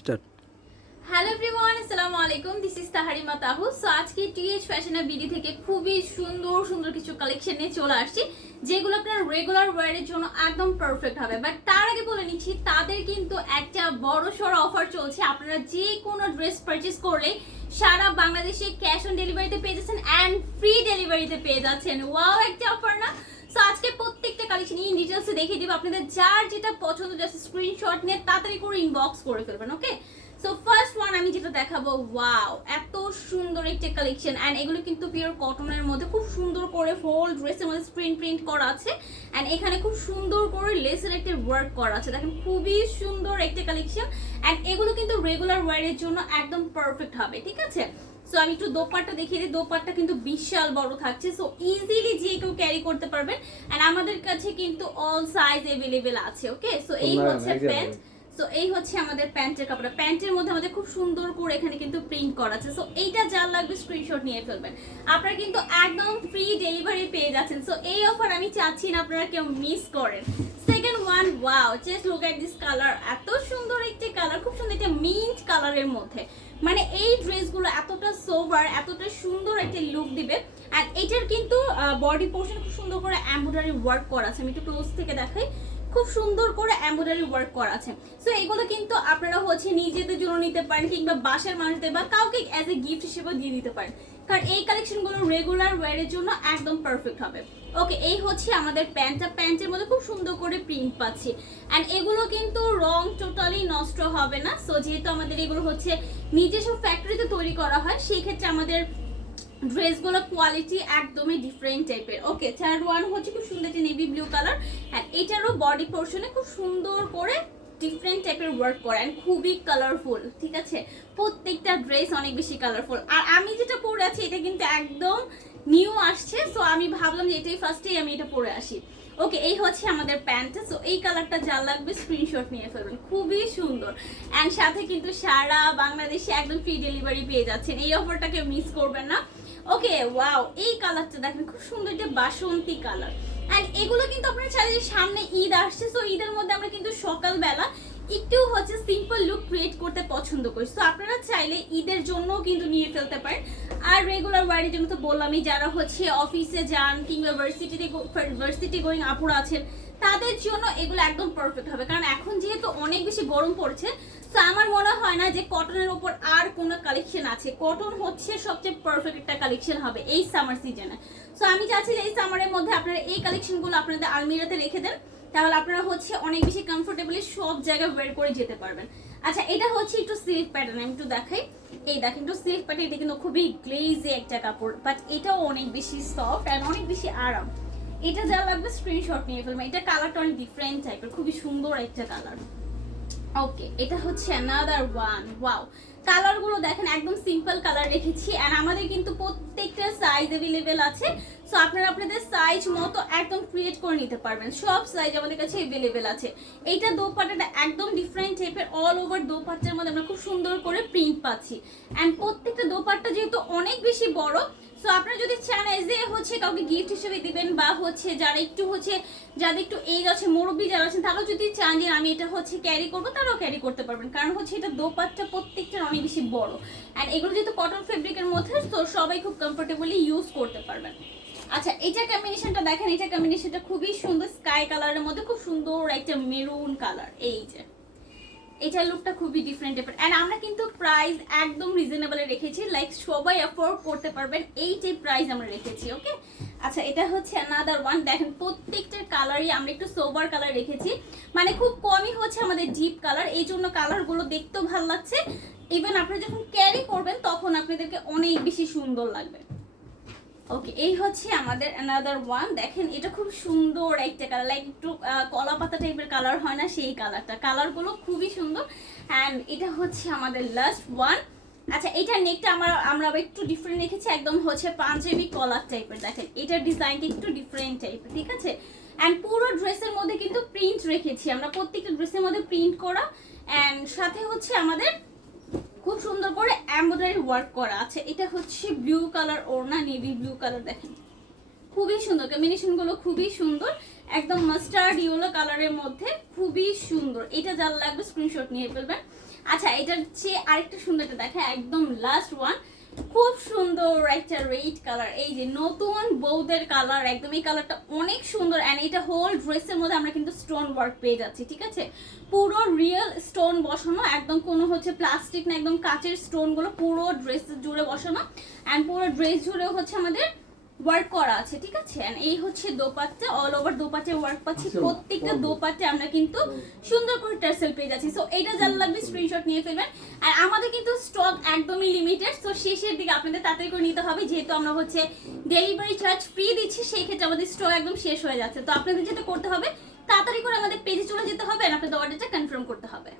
Start. Hello everyone, আসসালামু আলাইকুম। This is Taharima Tahu. So আজকে টিএইচ ফ্যাশনের বিডি থেকে খুবই সুন্দর সুন্দর কিছু কালেকশন নিয়ে চলে আসছি, যেগুলো আপনার রেগুলার ওয়্যারের জন্য একদম পারফেক্ট হবে। বাট তার আগে বলে নিচ্ছি, তাদের কিন্তু একটা বড় সড়ো অফার চলছে। আপনারা যে কোনো ড্রেস পারচেস করলে সারা বাংলাদেশে ক্যাশ অন ডেলিভারিতে পেয়ে যাচ্ছেন অ্যান্ড ফ্রি ডেলিভারিতে পেয়ে যাচ্ছেন। ওয়াও, একটা অফার না? সো আজকে প্রত্যেকটা কালেকশন ইন ডিটেলসে দেখিয়ে দিব। আপনাদের যার যেটা পছন্দ জাস্ট স্ক্রিনশট নিয়ে তাড়াতাড়ি করে ইনবক্স করে ফেলবেন। ওকে, সো ফার্স্ট ওয়ান আমি যেটা দেখাবো, ওয়াও এত সুন্দর একটা কালেকশন। অ্যান্ড এগুলো কিন্তু পিওর কটনের মধ্যে খুব সুন্দর করে ফুল ড্রেসের মধ্যে প্রিন্ট করা আছে। অ্যান্ড এখানে খুব সুন্দর করে লেসের একটা ওয়ার্ক করা আছে। দেখেন খুবই সুন্দর একটা কালেকশন। অ্যান্ড এগুলো কিন্তু রেগুলার ওয়্যারের জন্য একদম পারফেক্ট হবে, ঠিক আছে? সো আমি একটু দোপাট্টা দেখিয়ে দিই। দোপাট্টা কিন্তু বিশাল বড় থাকছে, সো ইজিলি যে কেউ ক্যারি করতে পারবেন। অ্যান্ড আমাদের কাছে কিন্তু অল সাইজ অ্যাভেলেবেল আছে। ওকে, সো এই হচ্ছে প্যান্ট। সো এই হচ্ছে আমাদের প্যান্টের কাপড়। প্যান্টের মধ্যে আমাদের খুব সুন্দর করে এখানে কিন্তু প্রিন্ট করা আছে। সো এইটা যার লাগবে স্ক্রিনশট নিয়ে ফেলবেন। আপনারা কিন্তু একদম ফ্রি ডেলিভারি পেয়ে যাচ্ছেন। সো এই অফার আমি চাচ্ছি না আপনারা কেউ মিস করেন। Second one, wow, just look at this colour. এত সুন্দর একটি কালার, খুব সুন্দর একটা মিন্ট কালারের মধ্যে। মানে এই ড্রেসগুলো এতটা সোবার, এতটা সুন্দর একটা লুক দিবে। আর এটার কিন্তু বডি পোর্শন খুব সুন্দর করে এমব্রয়ডারি ওয়ার্ক করা আছে। আমি একটু ক্লোজ থেকে দেখাই, খুব সুন্দর করে এমব্রয়ডারি ওয়ার্ক করা আছে। সো এগুলো কিন্তু আপনারা হচ্ছে নিজেদের জন্য নিতে পারেন, কিংবা বাসার মানুষদের বা কাউকে অ্যাজ এ গিফট হিসেবে দিয়ে দিতে পারেন, কারণ এই কালেকশনগুলো রেগুলার ওয়্যারের জন্য একদম পারফেক্ট হবে। ওকে, এই হচ্ছে আমাদের প্যান্টটা। প্যান্টের মধ্যে খুব সুন্দর করে প্রিন্ট পাচ্ছি। অ্যান্ড এগুলো কিন্তু রং টোটালি নষ্ট হবে না। সো যেহেতু আমাদের এগুলো হচ্ছে নিজস্ব ফ্যাক্টরিতে তৈরি করা হয়, সেই ক্ষেত্রে আমাদের ড্রেসগুলো কোয়ালিটি একদমই ডিফারেন্ট টাইপের। ওকে, থার্ড ওয়ান হচ্ছে খুব সুন্দর একটা নেভি ব্লু কালার। অ্যান্ড এটারও বডি পোর্শনে খুব সুন্দর করে ডিফারেন্ট টাইপের ওয়ার্ক করে অ্যান্ড খুবই কালারফুল, ঠিক আছে? প্রত্যেকটা ড্রেস অনেক বেশি কালারফুল। আর আমি যেটা পরে আছি এটা কিন্তু একদম নিউ আসছে। সো আমি ভাবলাম যে এটাই ফার্স্টেই আমি এটা পরে আসি। ওকে, এই হচ্ছে আমাদের প্যান্ট। সো এই কালারটা যা লাগবে স্ক্রিনশট নিয়ে ফেলবেন, খুবই সুন্দর। অ্যান্ড সাথে কিন্তু সারা বাংলাদেশে একদম ফ্রি ডেলিভারি পেয়ে যাচ্ছেন। এই অফারটাকে মিস করবেন না। ওকে, ওয়াও, এই কালারটা দেখেন খুব সুন্দর একটা বাসন্তী কালার। অ্যান্ড এগুলো কিন্তু আপনারা চাইলে, যে সামনে ঈদ আসছে, সো ঈদের মধ্যে আমরা কিন্তু সকালবেলা একটু হচ্ছে সিম্পল লুক ক্রিয়েট করতে পছন্দ করি। সো আপনারা চাইলে ঈদের জন্য কিন্তু নিয়ে ফেলতে পারেন। আর রেগুলার ওয়্যারের জন্য তো বললামই, যারা হচ্ছে অফিসে যান কিংবা ভার্সিটি গোয়িং আপুরা আছেন, তাদের জন্য এগুলো একদম পারফেক্ট হবে। কারণ এখন যেহেতু অনেক বেশি গরম পড়ছে, তো আমার মনে হয় না যে কটনের উপর আর কোনো কালেকশন আছে। কটন হচ্ছে সবচেয়ে পারফেক্ট একটা কালেকশন হবে এই সামার সিজনে। সো আমি চাচ্ছি যে এই সামারের মধ্যে আপনারা এই কালেকশনগুলো আপনাদের আলমিরাতে রেখে দেন, তাহলে আপনারা হচ্ছে অনেক বেশি কমফোর্টেবলি সব জায়গায় ওয়্যার করে যেতে পারবেন। আচ্ছা, এটা হচ্ছে একটু সিল্ক প্যাটার্ন, আমি একটু দেখাই। এই দেখেন, একটু সিল্ক প্যাটার্ন। এটা কিন্তু খুবই গ্লেজি একটা কাপড়, বাট এটাও অনেক বেশি সফট অ্যান্ড অনেক বেশি আরাম। এটা যা লাগবে স্ক্রিনশট নিয়ে ফেলবেন। এটা কালারটা অনেক ডিফারেন্ট টাইপের, খুবই সুন্দর একটা কালার। ওকে, এটা হচ্ছে অ্যানাদার ওয়ান। ওয়াও, কালারগুলো দেখেন একদম সিম্পল কালার রেখেছি। অ্যান্ড আমাদের কিন্তু প্রত্যেকটা সাইজ অ্যাভেলেবেল আছে। সো আপনারা আপনাদের সাইজ মতো একদম ক্রিয়েট করে নিতে পারবেন। সব সাইজ আমাদের কাছে অ্যাভেলেবেল আছে। এইটা দোপাট্টাটা একদম ডিফারেন্ট টাইপের, অল ওভার দোপাট্টার মধ্যে আমরা খুব সুন্দর করে প্রিন্ট পাচ্ছি। অ্যান্ড প্রত্যেকটা দোপাট্টা যেহেতু অনেক বেশি বড়, সো আপনারা যদি চান যে হচ্ছে কাউকে গিফট হিসেবে দিবেন, বা হচ্ছে যারা একটু হচ্ছে, যাদের একটু এজ আছে, মুরব্বী যারা আছেন, তারাও যদি চান যে আমি এটা হচ্ছে ক্যারি করবো, তারাও ক্যারি করতে পারবেন। কারণ হচ্ছে এটা দোপাট্টা প্রত্যেকটার অনেক বেশি বড়। অ্যান্ড এগুলো যেহেতু কটন ফেব্রিকের মধ্যে, তো সবাই খুব কমফোর্টেবলি ইউজ করতে পারবেন। আচ্ছা, এটা কম্বিনেশনটা দেখেন। এটা কম্বিনেশনটা খুবই সুন্দর, স্কাই কালারের মধ্যে খুব সুন্দর একটা মেরুন কালার। এই যে এটার লুকটা খুবই ডিফারেন্ট টাইপের। অ্যান্ড আমরা কিন্তু প্রাইস একদম রিজনেবলে রেখেছি, লাইক সবাই অ্যাফোর্ড করতে পারবেন এই যে প্রাইস আমরা রেখেছি। ওকে, আচ্ছা, এটা হচ্ছে অ্যানাদার ওয়ান। দেখেন প্রত্যেকটার কালারই আমরা একটু সোবার কালার রেখেছি, মানে খুব কমই হচ্ছে আমাদের ডিপ কালার, এই জন্য কালারগুলো দেখতেও ভালো লাগছে। ইভেন আপনারা যখন ক্যারি করবেন তখন আপনাদেরকে অনেক বেশি সুন্দর লাগবে। ওকে, এই হচ্ছে আমাদের অ্যানাদার ওয়ান। দেখেন এটা খুব সুন্দর একটা কালার, লাইক একটু কলা পাতা টাইপের কালার হয় না, সেই কালারটা। কালারগুলো খুবই সুন্দর। অ্যান্ড এটা হচ্ছে আমাদের লাস্ট ওয়ান। আচ্ছা, এটার নেকটা আমরা একটু ডিফারেন্ট রেখেছি, একদম হচ্ছে পাঞ্জাবি কলার টাইপের। দেখেন এটার ডিজাইনটা একটু ডিফারেন্ট টাইপের, ঠিক আছে? অ্যান্ড পুরো ড্রেসের মধ্যে কিন্তু প্রিন্ট রেখেছি আমরা, প্রত্যেকটা ড্রেসের মধ্যে প্রিন্ট করা। অ্যান্ড সাথে হচ্ছে আমাদের খুব সুন্দর করে এমব্রয়ডারি ওয়ার্ক করা আছে। এটা হচ্ছে ব্লু কালার ওড়না, নেভি ব্লু কালার। দেখেন খুবই সুন্দর, কম্বিনেশন গুলো খুবই সুন্দর, একদম মাস্টার্ড ইয়েলো কালারের মধ্যে খুবই সুন্দর। এটা যার লাগবে স্ক্রিনশট নিয়ে ফেলবেন। আচ্ছা এটা হচ্ছে আরেকটা সুন্দরটা দেখে, একদম লাস্ট ওয়ান, খুব সুন্দর একটা রেড কালার, এই যে নতুন বৌদের কালার, একদম এই কালারটা অনেক সুন্দর। এন্ড এটা হোল ড্রেসের মধ্যে আমরা কিন্তু স্টোন ওয়ার্ক পেয়ে যাচ্ছি, ঠিক আছে, পুরো রিয়েল স্টোন বসানো, একদম কোনো হচ্ছে প্লাস্টিক না, একদম কাচের স্টোন গুলো পুরো ড্রেস জুড়ে বসানো। এন্ড পুরো ড্রেস জুড়েও হচ্ছে আমাদের ওয়ার্ক করা আছে, ঠিক আছে। এন্ড এই হচ্ছে দোপাট্টা, অল ওভার দোপাট্টে ওয়ার্ক পাচ্ছি, প্রত্যেকটা দোপাট্টে আমরা কিন্তু সুন্দর করে টার্সেল পেয়ে যাচ্ছি। সো এটা যার লাগবে স্ক্রিনশট নিয়ে ফেলবেন। আর আমাদের কিন্তু স্টক একদমই লিমিটেড, সো শেষের দিকে আপনাদের তাড়াতাড়ি করে নিতে হবে, যেহেতু আমরা হচ্ছে ডেলিভারি চার্জ ফ্রি দিচ্ছি, সেই ক্ষেত্রে আমাদের স্টক একদম শেষ হয়ে যাচ্ছে। তো আপনাদের যেটা করতে হবে, তাড়াতাড়ি করে আমাদের পেজে চলে যেতে হবে আর আপনাদের অর্ডারটা কনফার্ম করতে হবে।